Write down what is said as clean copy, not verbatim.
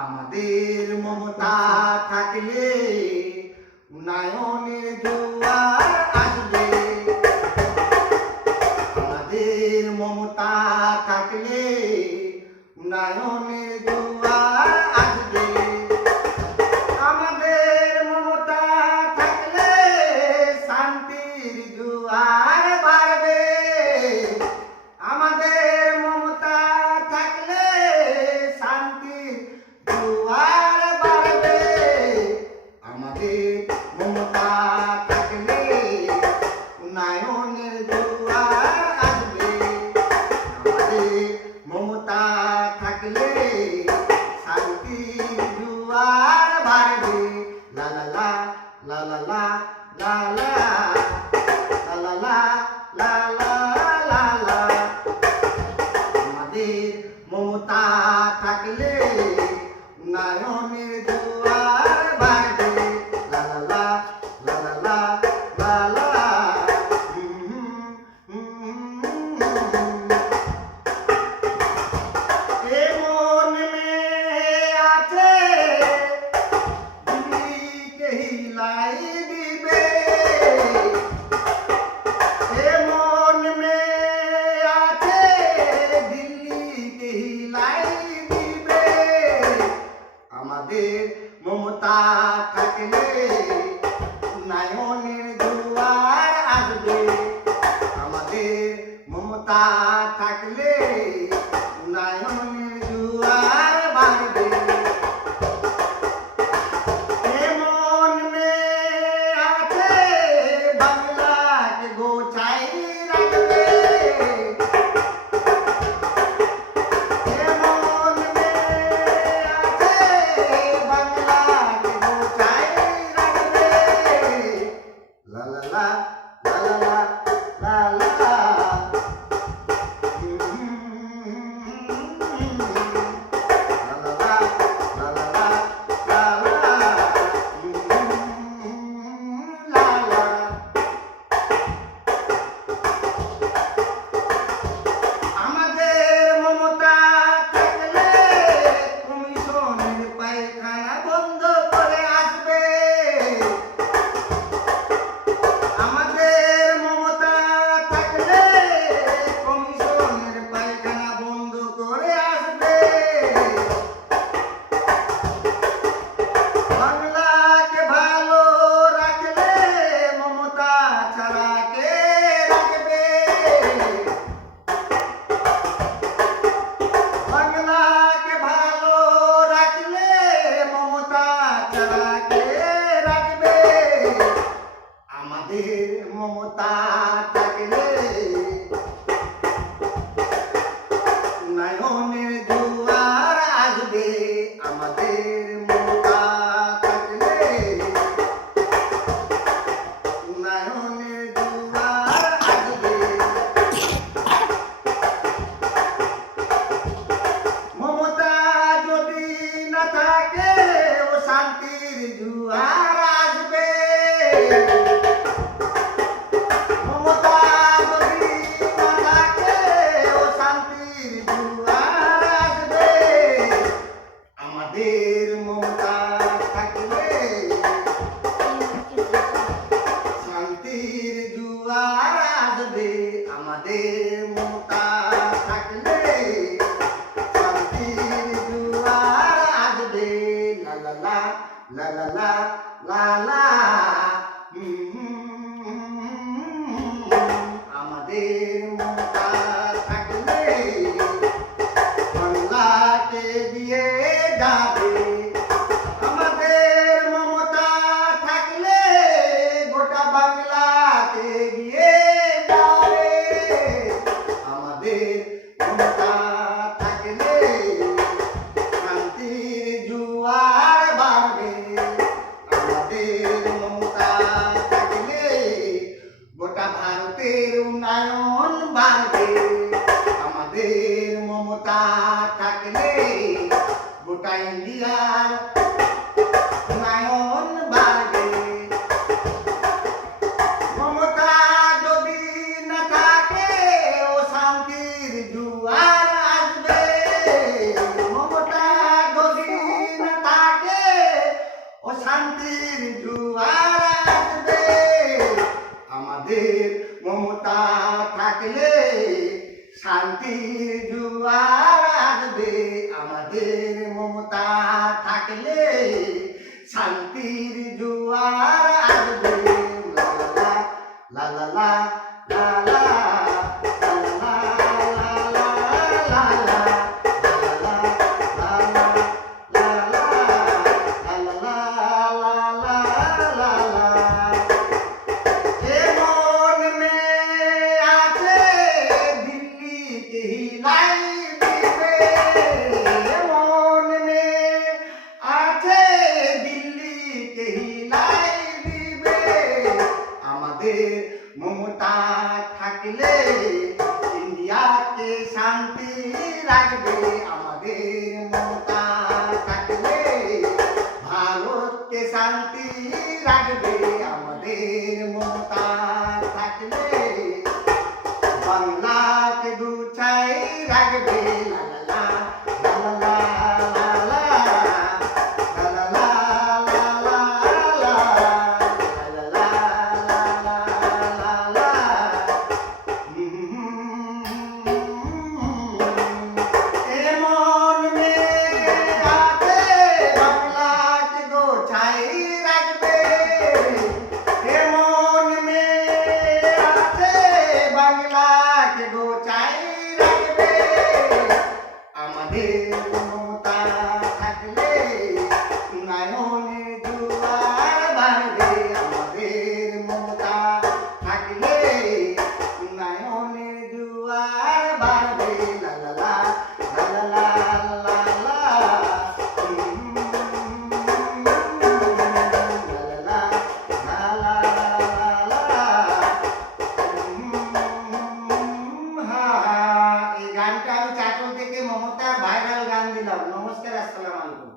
আমাদের মমতা থাকলে উন্নয়নের জোয়ার আসবে। আমাদের মমতা থাকলে উন্নয়নের জোয়ার আসবে। আমাদের মমতা থাকলে শান্তির জোয়ার বাড়বে। আমাদের মমতা থাকলে শান্তির জোয়ার বাড়বে। আমাদের মমতা থাকলে উন্নয়নের জোয়ার আসবে। আমাদের মমতা থাকলে শান্তির জোয়ার বাড়বে। লা লা লা লা লা লা লা লা লা লা লা লা লা। আমাদের মমতা থাকলে উন্নয়নের জোয়ার বাড়বে। লা লা লা লা লা লা লা। এ মন মে আছে দিল্লিকে হিলাই দিবে। এ মন মে আছে দিল্লিকে হিলাই দিবে। আমাদের মমতা থাকলে উন্নয়নের জোয়ার আসবে। আমাদের মমতা থাকলে উন্নয়নের জোয়ার বাড়বে। এ মন মে আছে বাংলাকে গোছাই রাখবে। এ মন মে আছে বাংলাকে গোছাই রাখবে। লা লা লা লা লা লা লা লা। আমাদের মমতা থাকলে কমিশনের পায়খানা বন্ধ করে আসবে। আমাদের মমতা থাকলে কমিশনের পায়খানা বন্ধ করে আসবে। বাংলাকে ভালো রাখলে মমতা ছাড়া কে রাখবে। বাংলাকে ভালো রাখলে মমতা ছাড়া কে রাখবে। আমাদের মমতা থাকলে উন্নয়নের জোয়ার আসবে। আমাদের মমতা থাকলে উন্নয়নের জোয়ার আসবে। মমতা যদি না থাকে ও শান্তির জোয়ার আসবে। মমতা যদি না থাকে ও শান্তির জোয়ার আসবে। আমাদের মমতা থাকলে শান্তির জোয়ার আসবে। আমাদের মমতা থাকলে শান্তির জোয়ার আসবে। লা লা লা লা লা লা লা। আমাদের মমতা থাকলে বাংলাকে দিয়ে যাবে। আমাদের মমতা থাকলে গোটা বাংলাকে দিয়ে যাবে। আমাদের মমতা থাকলে শান্তির জোয়ার বাড়বে। আমাদের মমতা থাকলে গোটা ভারতের উন্নয়ন বাড়বে। আমাদের মমতা থাকলে গোটা ইন্ডিয়ার উন্নয়ন বাড়বে। মমতা যদি না থাকে ও শান্তির জোয়ার আসবে। মমতা যদি আমাদের মমতা থাকলে শান্তির জোয়ার আসবে। লা লা লা লা লা লা লা লা লা মমতা থাকলে ইন্ডিয়াকে শান্তি রাখবে। আমাদের মমতা থাকলে ভারতকে শান্তি রাখবে। আমাদের মমতা থাকলে বাংলাকে গুছাই রাখবে। লা লা লা লা লা লা লা লা লা লা লা লা লা লা। এমন মেয়ে আছে বাংলাকে গোছাই রাখবে। এমন মেয়ে আছে বাংলাকে গোছাই রাখবে। আমাদের মমতা থাকলে উন্নয়নের জোয়ার বাড়বে। আমাদের মমতা থাকলে উন্নয়নের জোয়ার বাড়বে। লা লা লা লা লা লা লা লা লা লা লা। এই গানটা আমি চাটল থেকে মমতার ভাইরাল গান দিলাম। নমস্কার, আসসালামু আলাইকুম।